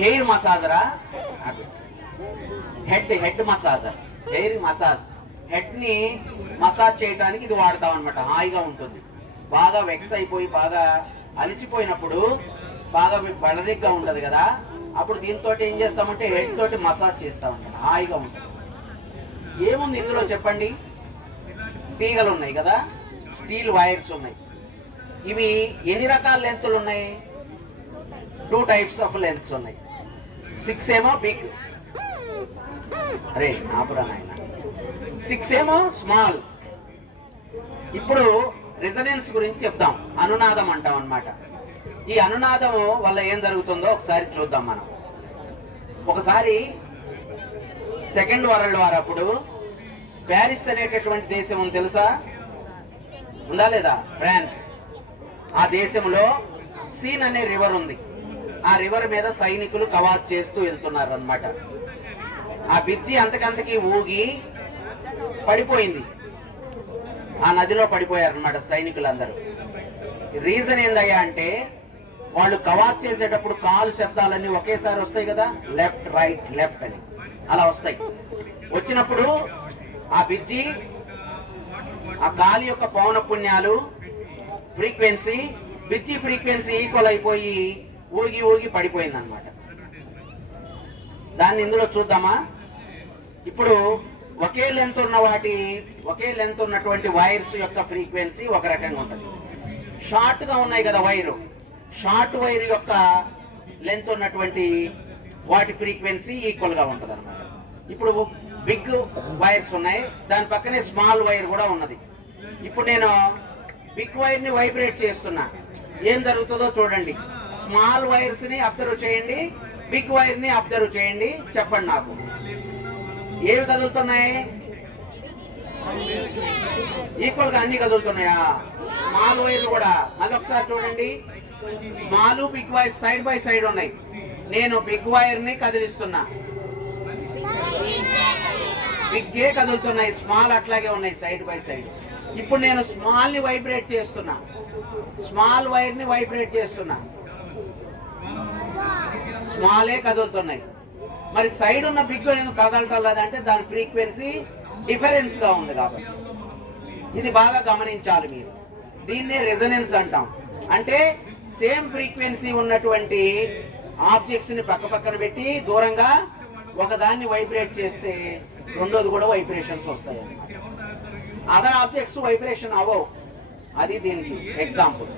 Hair మసాజరా, head massager, hair massage. Head ని massage చేయడానికి ఇది వాడతాం అనమాట. హాయిగా ఉంటుంది. బాగా వెక్స్ అయిపోయి బాగా అలిసిపోయినప్పుడు బాగా బలరిగ్గా ఉండదు కదా, అప్పుడు దీంతో ఏం చేస్తామంటే హెడ్ తోటి మసాజ్ చేస్తామన్నమాట. హాయిగా ఉంటుంది. ఏముంది ఇందులో చెప్పండి? తీగలు ఉన్నాయి కదా, స్టీల్ వైర్స్ ఉన్నాయి. ఇవి ఎన్ని రకాల లెంత్లు ఉన్నాయి? 2 టైప్స్ ఆఫ్ లెంత్స్ ఉన్నాయి. 6 ఏమో బిగ్, అరే ఆపురా నాయన, 6 ఏమో స్మాల్. ఇప్పుడు రెజొనెన్స్ గురించి చెప్తాం. అనునాదం అంటాం అన్నమాట. ఈ అనునాదం వల్ల ఏం జరుగుతుందో ఒకసారి చూద్దాం మనం. ఒకసారి సెకండ్ వరల్డ్ వార్ అప్పుడు ప్యారిస్ అనేటటువంటి దేశం ఉంది, తెలుసా? ఉందా లేదా? ఫ్రాన్స్. ఆ దేశంలో సీన్ అనే రివర్ ఉంది. ఆ రివర్ మీద సైనికులు కవాత్ చేస్తూ వెళ్తున్నారు అన్నమాట. ఆ బ్రిడ్జి అంతకంతకి ఊగి పడిపోయింది. ఆ నదిలో పడిపోయారు అన్నమాట సైనికులందరూ. రీజన్ ఏందయ్యా అంటే, వాళ్ళు కవాత్ చేసేటప్పుడు కాలు శబ్దాలన్నీ ఒకేసారి వస్తాయి కదా, లెఫ్ట్ రైట్ లెఫ్ట్ అని అలా వస్తాయి. వచ్చినప్పుడు ఆ బ్రిడ్జి ఆ గాలి యొక్క పౌనపుణ్యాలు ఫ్రీక్వెన్సీ, బ్రిడ్జి ఫ్రీక్వెన్సీ ఈక్వల్ అయిపోయి ఊగి ఊగి పడిపోయింది అనమాట. దాన్ని ఇందులో చూద్దామా? ఇప్పుడు ఒకే లెంత్ ఉన్నటువంటి వైర్స్ యొక్క ఫ్రీక్వెన్సీ ఒక రకంగా ఉంటుంది. షార్ట్ గా ఉన్నాయి కదా వైరు, షార్ట్ వైర్ యొక్క లెంత్ ఉన్నటువంటి వాటి ఫ్రీక్వెన్సీ ఈక్వల్ గా ఉంటుంది అనమాట. ఇప్పుడు బిగ్ వైర్స్ ఉన్నాయి, దాని పక్కనే స్మాల్ వైర్ కూడా ఉన్నది. ఇప్పుడు నేను బిగ్ వైర్ ని వైబ్రేట్ చేస్తున్నా, ఏం జరుగుతుందో చూడండి. స్మాల్ వైర్స్ ని అబ్జర్వ్ చేయండి, బిగ్ వైర్ ని అబ్జర్వ్ చేయండి. చెప్పండి నాకు, ఏవి కదులుతున్నాయి? ఈక్వల్ గా అన్ని కదులుతున్నాయా? స్మాల్ వైర్ కూడా. మళ్ళీ ఒకసారి చూడండి, small big wire side by side ఉన్నాయి. నేను బిగ్ వైర్ ని కదిలిస్తున్నా, బిగ్గే కదులుతున్నాయి, స్మాల్ అట్లాగే ఉన్నాయి సైడ్ బై సైడ్. ఇప్పుడు నేను స్మాల్ ని వైబ్రేట్ చేస్తున్నా, స్మాల్ వైర్ ని వైబ్రేట్ చేస్తున్నా, స్మాలే కదులుతున్నాయి. మరి సైడ్ ఉన్న బిగ్ అనేది కదలటం లేదంటే దాని ఫ్రీక్వెన్సీ డిఫరెన్స్ గా ఉంది కాబట్టి. ఇది బాగా గమనించాలి మీరు. దీన్నే రెజొనెన్స్ అంటాం. అంటే సేమ్ ఫ్రీక్వెన్సీ ఉన్నటువంటి ఆబ్జెక్ట్స్ ని పక్క పక్కన పెట్టి దూరంగా ఒకదాన్ని వైబ్రేట్ చేస్తే రెండోది కూడా వైబ్రేషన్స్ వస్తాయి అన్నమాట. అదర్ ఆబ్జెక్ట్స్ వైబ్రేషన్ అవ్వవు. అది దీనికి ఎగ్జాంపుల్.